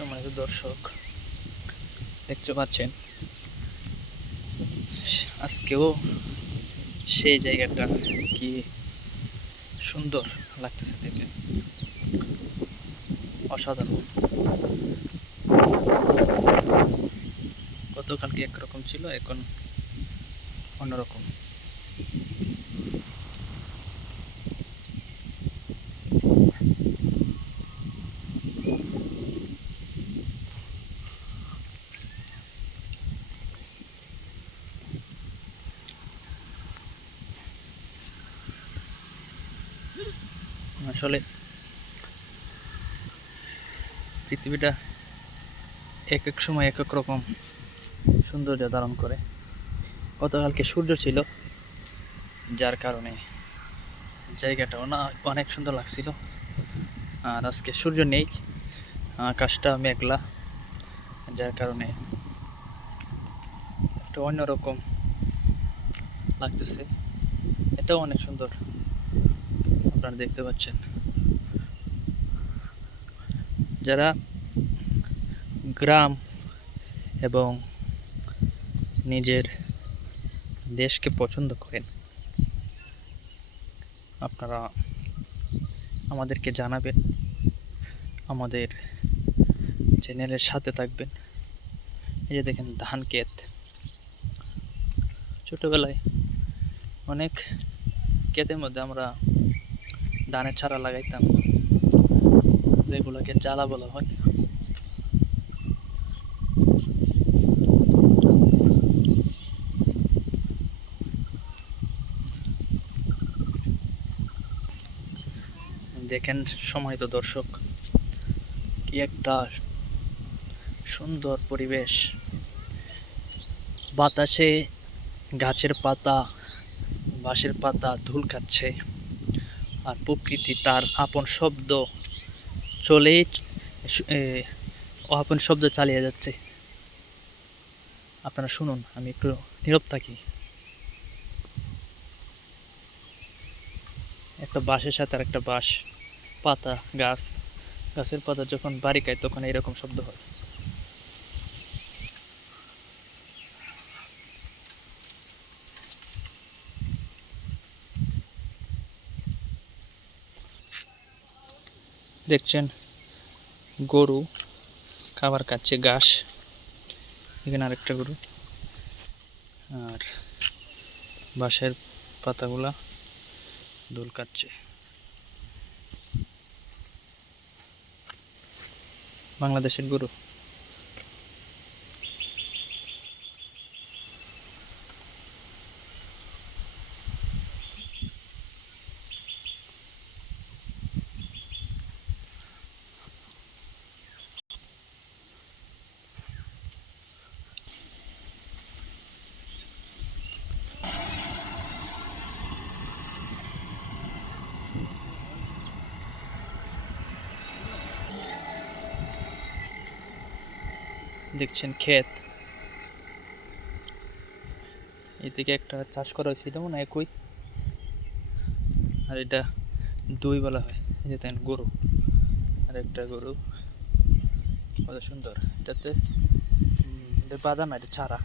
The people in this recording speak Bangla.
সম্মানিত দর্শক, দেখতে পাচ্ছেন, আজকেও সেই জায়গাটা কি সুন্দর লাগতেছে দেখে। অসাধারণ। গতকালকে একরকম ছিল, এখন অন্যরকম। আসলে পৃথিবীটা এক এক সময় এক এক রকম সৌন্দর্য ধারণ করে। গতকালকে সূর্য ছিল, যার কারণে জায়গাটা অনা- অনেক সুন্দর লাগছিল। আর আজকে সূর্য নেই, আকাশটা মেঘলা, যার কারণে একটা অন্যরকম লাগতেছে। এটাও অনেক সুন্দর। আপনারা দেখতে পাচ্ছেন। যারা গ্রাম এবং নিজের দেশকে পছন্দ করেন, আপনারা আমাদেরকে জানাবেন, আমাদের চ্যানেলের সাথে থাকবেন। এই যে দেখেন ধান ক্ষেত। ছোটোবেলায় অনেক ক্ষেতের মধ্যে আমরা ধানের চারা লাগাইতাম। যেগুলোকে জ্বালা বলা হয়। দেখেন সময়ত দর্শক, কি একটা সুন্দর পরিবেশ। বাতাসে গাছের পাতা, বাঁশের পাতা ধুল খাচ্ছে। আর প্রকৃতি তার আপন শব্দ চলেই চ- আপন শব্দ চালিয়ে যাচ্ছে। আপনারা শুনুন, আমি একটু নীরব থাকি। একটা বাঁশের সাথে আর একটা বাঁশ, পাতা, গাছ, গাছের পাতা যখন বাড়ি খায়, তখন এরকম শব্দ হয়। দেখছেন, গরু, খাবার খাচ্ছে, ঘাস। এখানে আরেকটা গরু। আর বাঁশের পাতাগুলা দোল কাটছে। বাংলাদেশের গরু। দেখছেন ক্ষেত। এদিকে একটা চাষ করা হয়েছে মনে হয় একই আর এটা দুই বলা হয় যে তাই গরু। আর একটা গরু। কত সুন্দর। এটাতে বাদাম এটা ছাড়া